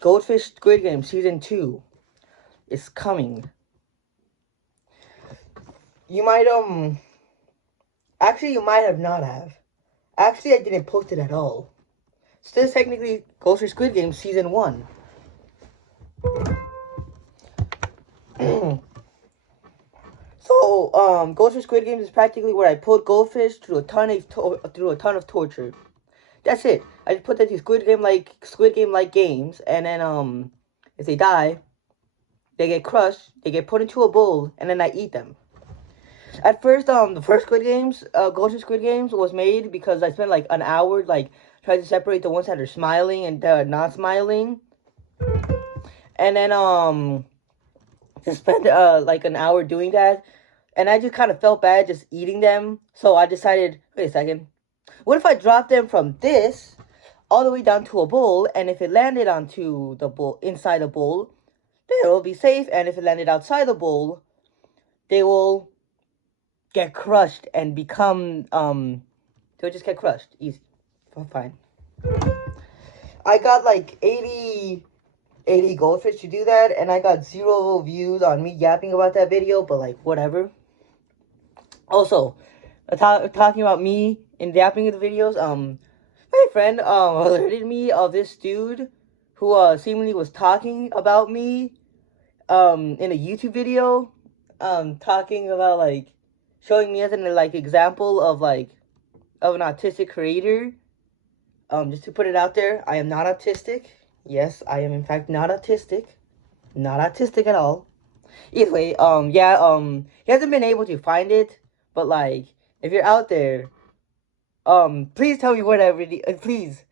Goldfish Squid Game Season 2 is coming. You might, actually, you might have not have. Actually, I didn't post it at all. So this is technically Goldfish Squid Game Season 1. So, Goldfish Squid Games is practically where I put goldfish through a ton of torture. That's it. I just put that through Squid Game like games, and then if they die, they get crushed, they get put into a bowl, and then I eat them. At first, the first Goldfish Squid Games was made because I spent like an hour like trying to separate the ones that are smiling and not smiling, and then just spent like an hour doing that. And I just kind of felt bad just eating them. So I decided, wait a second. What if I drop them from this all the way down to a bowl? And if it landed onto the bowl, inside the bowl, they will be safe. And if it landed outside the bowl, they will get crushed and become, they'll just get crushed. Easy. Fine. I got like 80 goldfish to do that. And I got 0 views on me yapping about that video. But like, whatever. Also, talking about me and yapping in the videos, my friend, alerted me of this dude who, seemingly was talking about me, in a YouTube video, talking about, like, showing me as an, like, example of, like, of an autistic creator. Just to put it out there, I am not autistic. Yes, I am, in fact, not autistic. Not autistic at all. Either way, yeah, he hasn't been able to find it. But, like, if you're out there, please tell me what that video, please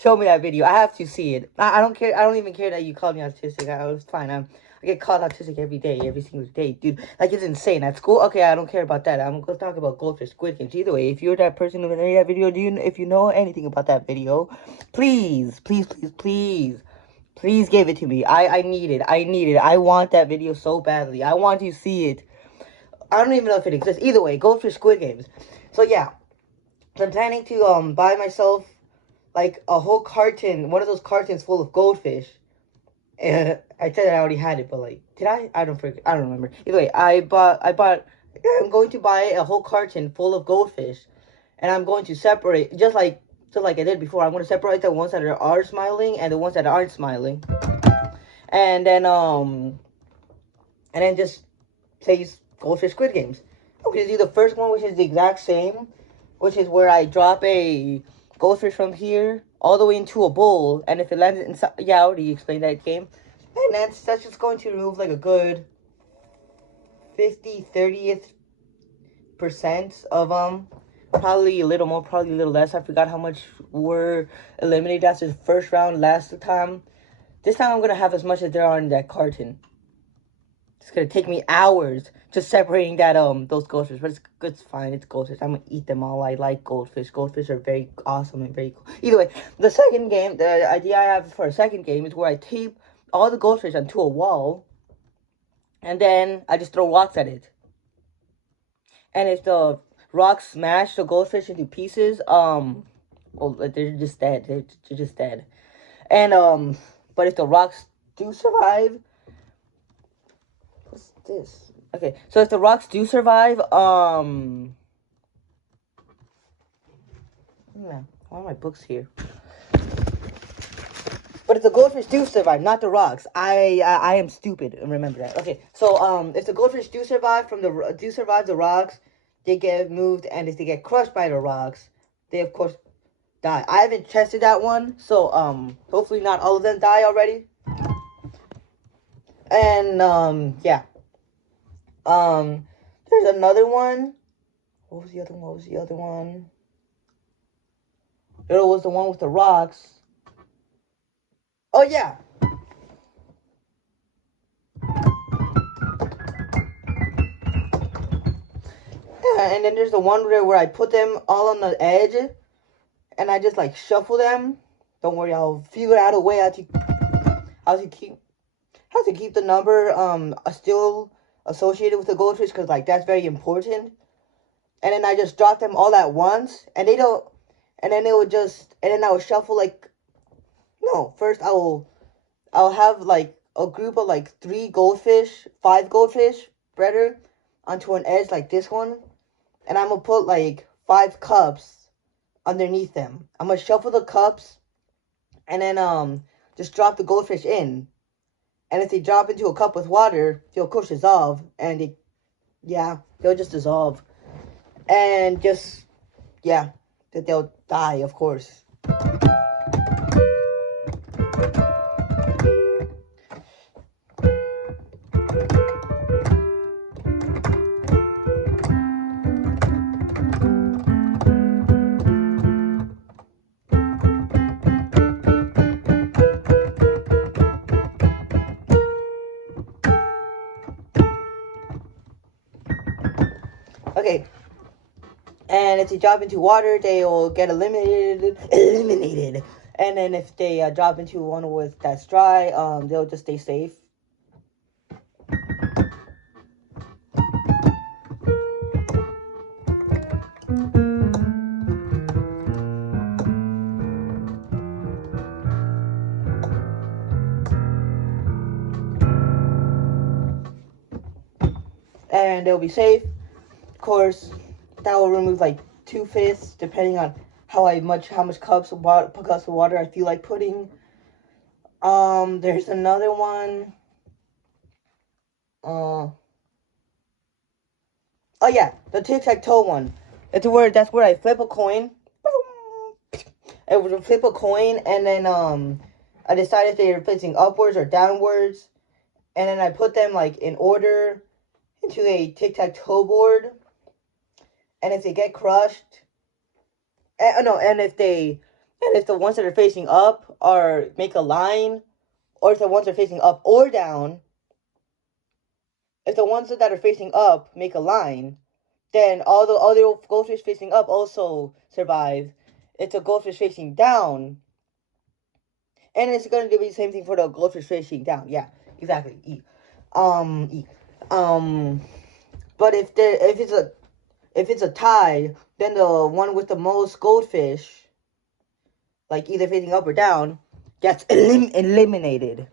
show me that video. I have to see it. I don't care, I don't even care that you called me autistic. It's fine, I get called autistic every day, every single day, dude. Like, it's insane. At school, okay, I don't care about that. I'm gonna talk about Goldfish Squid Games. Either way, if you're that person who made that video, if you know anything about that video, please give it to me. I need it. I want that video so badly. I want to see it. I don't even know if it exists. Either way, Goldfish Squid Games. So yeah, I'm planning to buy myself like a whole carton, one of those cartons full of goldfish. I said I already had it, but like, did I? I don't remember. Either way, I'm going to buy a whole carton full of goldfish, and I'm going to separate just like I did before. I'm going to separate the ones that are smiling and the ones that aren't smiling, and then just place Goldfish Squid Games. I'm going to do the first one, which is the exact same, which is where I drop a goldfish from here all the way into a bowl, and if it lands inside, yeah, I already explained that game, and that's just going to remove like a good 30% of probably a little more, probably a little less. I forgot how much were eliminated after the first round last time. This time I'm going to have as much as there are in that carton. It's gonna take me hours just separating that those goldfish, but it's fine. It's goldfish. I'm gonna eat them all. I like goldfish. Goldfish are very awesome and very cool. Either way, the idea I have for a second game is where I tape all the goldfish onto a wall, and then I just throw rocks at it. And if the rocks smash the goldfish into pieces, well, they're just dead. They're just dead. And but if the rocks do survive. This okay, so if the rocks do survive, why are my books here? But if the goldfish do survive, not the rocks, I am stupid. Remember that. Okay, so if the goldfish do survive the rocks, they get moved, and if they get crushed by the rocks, they of course die. I haven't tested that one, so hopefully not all of them die already. And yeah. There's another one. What was the other one? It was the one with the rocks. Oh, yeah. Yeah, and then there's the one where I put them all on the edge, and I just, like, shuffle them. Don't worry, I'll figure out a way how to keep the number, still associated with the goldfish, because like that's very important. And then I just drop them all at once, and they don't, and then I would shuffle like No, first I'll have like a group of like 5 goldfish, spreader onto an edge like this one, and I'm gonna put like 5 cups underneath them. I'm gonna shuffle the cups, and then just drop the goldfish in. And if they drop into a cup with water, they'll of course dissolve, and they'll just dissolve, and just that they'll die, of course. Okay, and if they drop into water, they'll get eliminated. And then if they drop into one with that's dry, they'll just stay safe. And they'll be safe. Of course, that will remove like 2/5, depending on how much cups of water I feel like putting. There's another one. Oh yeah, the tic-tac-toe one. That's where I flip a coin. I would flip a coin, and then I decide if they're facing upwards or downwards, and then I put them like in order into a tic-tac-toe board. And if they get crushed, and if the ones that are facing up are make a line, or if the ones that are facing up or down, if the ones that are facing up make a line, then all the other goldfish facing up also survive. If the goldfish facing down, and it's going to be the same thing for the goldfish facing down. Yeah, exactly. But if it's a tie, then the one with the most goldfish, like either facing up or down, gets eliminated.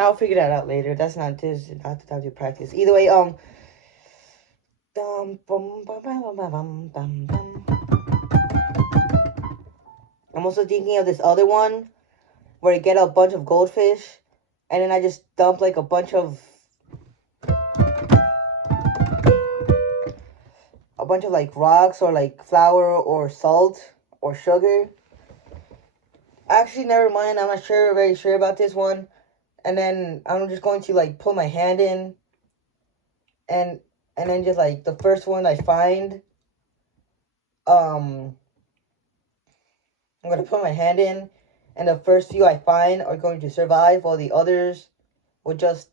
I'll figure that out later. This is not the time to practice. Either way, I'm also thinking of this other one where I get a bunch of goldfish, and then I just dump like a bunch of like rocks or like flour or salt or sugar. Actually, never mind. I'm not very sure about this one. And then I'm just going to like put my hand in, and then just like the first one I find, I'm gonna put my hand in, and the first few I find are going to survive, while the others will just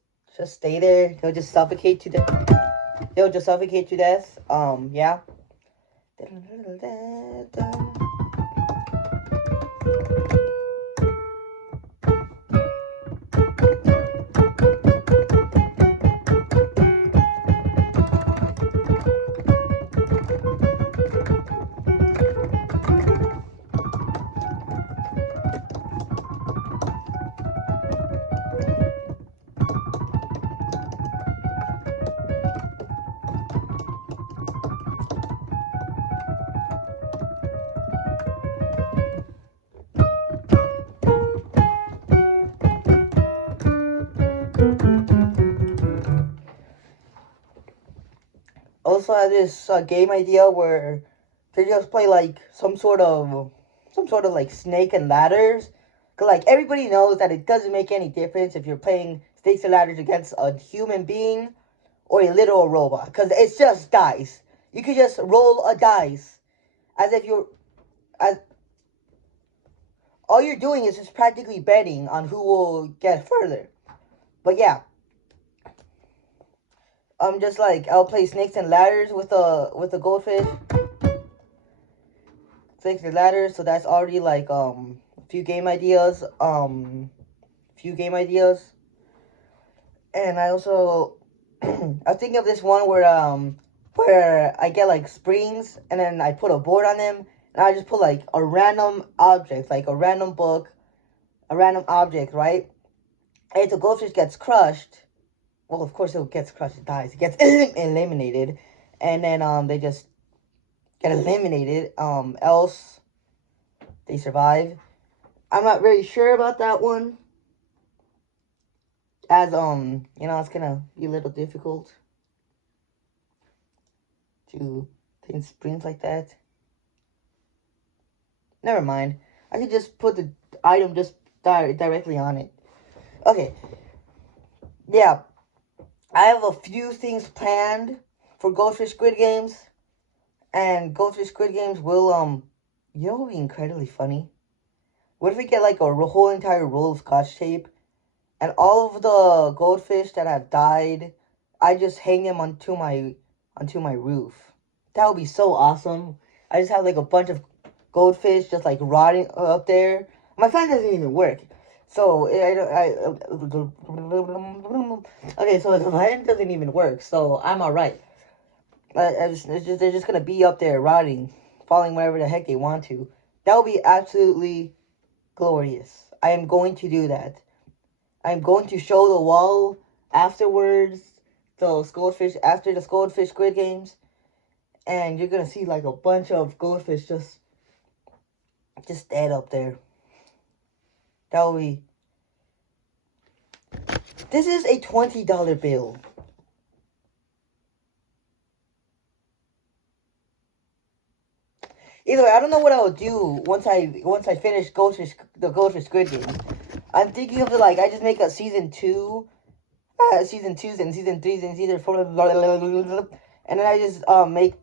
stay there. They'll just suffocate to death. Yeah. Also, I have this game idea where they just play like some sort of like snake and ladders. Cause like everybody knows that it doesn't make any difference if you're playing snakes and ladders against a human being or a literal robot. Cause it's just dice. You could just roll a dice as if you're as all you're doing is just practically betting on who will get further. But yeah, just like I'll play snakes and ladders with the goldfish. Snakes and ladders, so that's already like a few game ideas. And I also I was thinking of this one where I get like springs and then I put a board on them and I just put like a random object, like a random book, a random object, right? And if the goldfish gets crushed, well, of course it gets crushed, it dies, it gets eliminated, and then they just get eliminated. Else they survive. I'm not very sure about that one, as it's gonna be a little difficult to think springs like that. Never mind. I could just put the item just directly on it. Okay. Yeah. I have a few things planned for Goldfish Squid Games. And Goldfish Squid Games will, what would be incredibly funny? What if we get like a whole entire roll of Scotch tape and all of the goldfish that have died, I just hang them onto my roof. That would be so awesome. I just have like a bunch of goldfish just like rotting up there. My fan doesn't even work. So okay, so the fan doesn't even work. So I'm alright. They're just gonna be up there rotting, falling wherever the heck they want to. That would be absolutely glorious. I am going to do that. I'm going to show the wall afterwards, those goldfish after the goldfish Squid Games, and you're gonna see like a bunch of goldfish just dead up there. That will be. This is a $20 bill. Either way, I don't know what I will do once I finish the goldfish Squid Game. I'm thinking of it like I just make a season 2, season 2s and season 3s and season 4, and then I just make.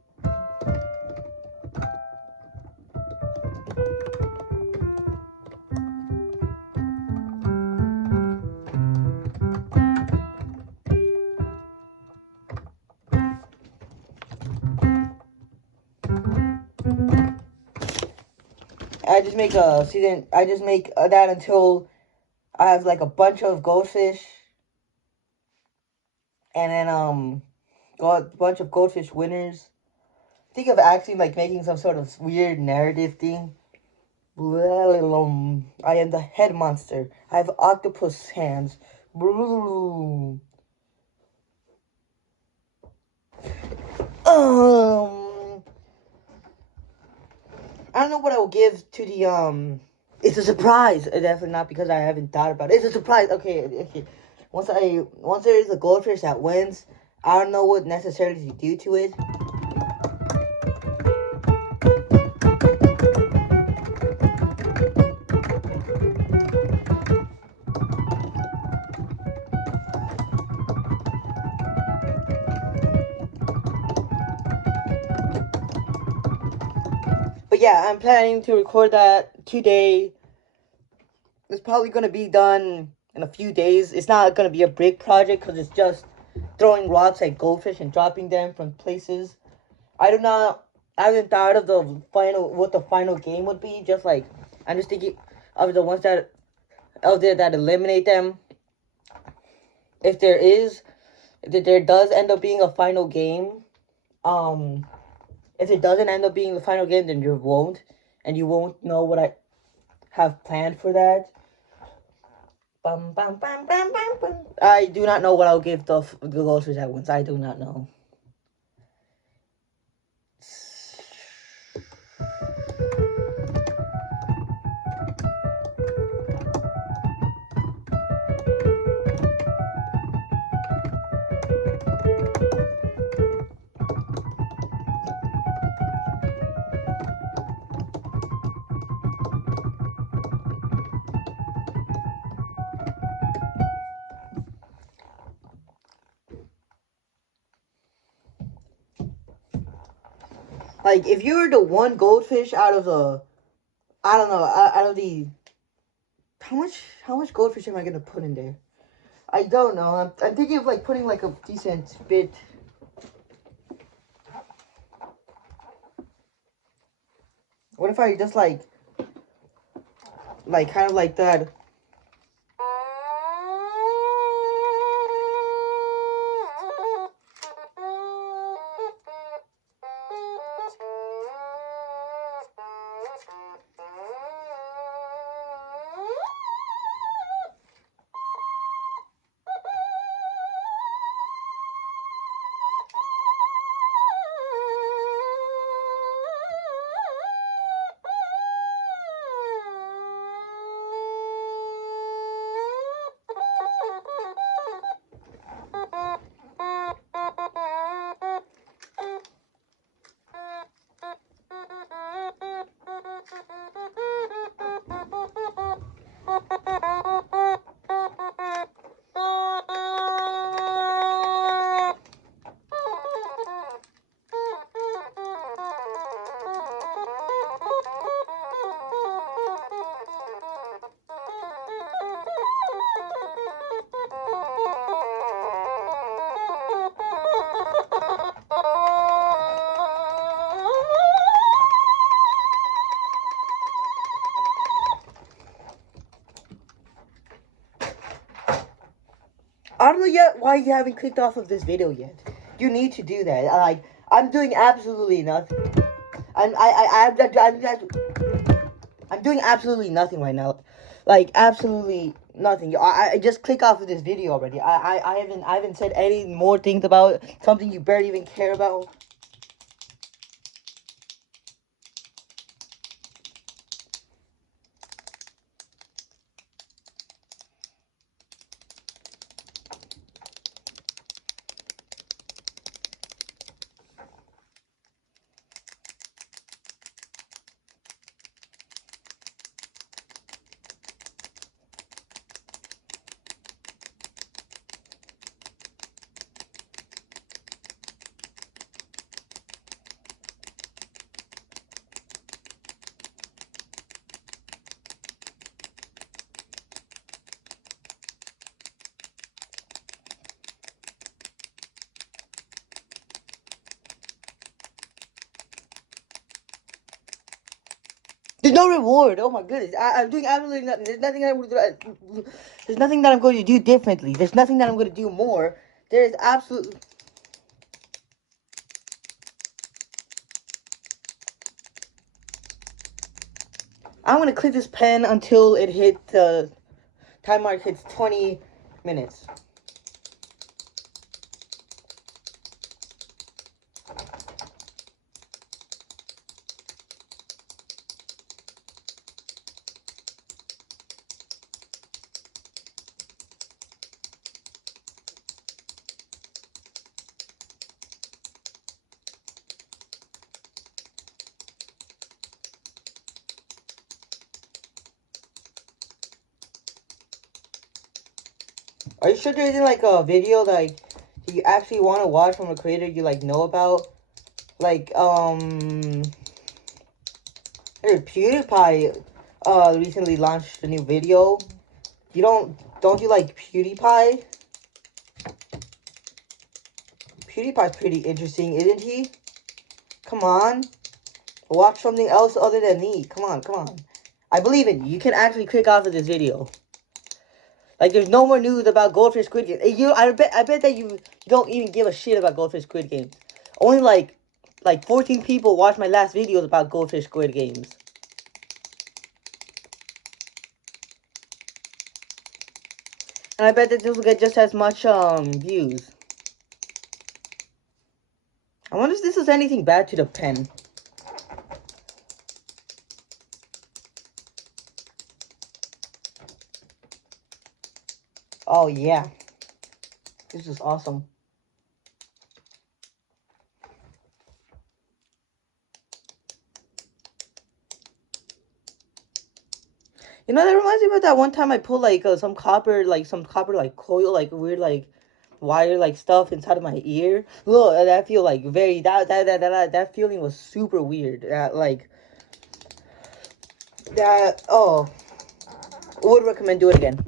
I just make that until I have like a bunch of goldfish, and then got a bunch of goldfish winners. Think of actually like making some sort of weird narrative thing. I am the head monster. I have octopus hands. I don't know what I will give to the. It's a surprise. Definitely not because I haven't thought about it. It's a surprise. Okay. Once there is a goldfish that wins, I don't know what necessarily to do to it. But yeah, I'm planning to record that today. It's probably going to be done in a few days. It's not going to be a big project because it's just throwing rocks at goldfish and dropping them from places. I haven't thought of what the final game would be. Just like, I'm just thinking of the ones that out there that eliminate them. If there does end up being a final game, if it doesn't end up being the final game, then you won't know what I have planned for that. I do not know what I'll give the goldfish at once. I do not know. Like, if you're the one goldfish out of the, I don't know, out of the How much goldfish am I gonna put in there? I don't know. I'm thinking of like putting like a decent bit. What if I just like kind of like that? I don't know yet why you haven't clicked off of this video yet. You need to do that. I'm doing absolutely nothing. I'm doing absolutely nothing right now. Like absolutely nothing. I just click off of this video already. I haven't said any more things about something you barely even care about. There's no reward. Oh my goodness. I'm doing absolutely nothing. There's nothing that I'm going to do. There's nothing that I'm going to do differently. There's nothing that I'm going to do more. There is absolutely... I'm going to click this pen until it hit the time mark hits 20 minutes. Are you sure there isn't like a video like you actually want to watch from a creator you like know about? Like PewDiePie recently launched a new video. Don't you like PewDiePie? PewDiePie's pretty interesting, isn't he? Come on. Watch something else other than me. Come on, come on. I believe in you. You can actually click off of this video. Like, there's no more news about Goldfish Squid Games. I bet that you don't even give a shit about Goldfish Squid Games. Only like 14 people watched my last videos about Goldfish Squid Games. And I bet that this will get just as much views. I wonder if this is anything bad to the pen. Oh yeah. This is awesome. You know, that reminds me about that one time I put like some copper like coil, like weird like wire like stuff inside of my ear. Look, that feel like very that feeling was super weird. That oh. would recommend do it again.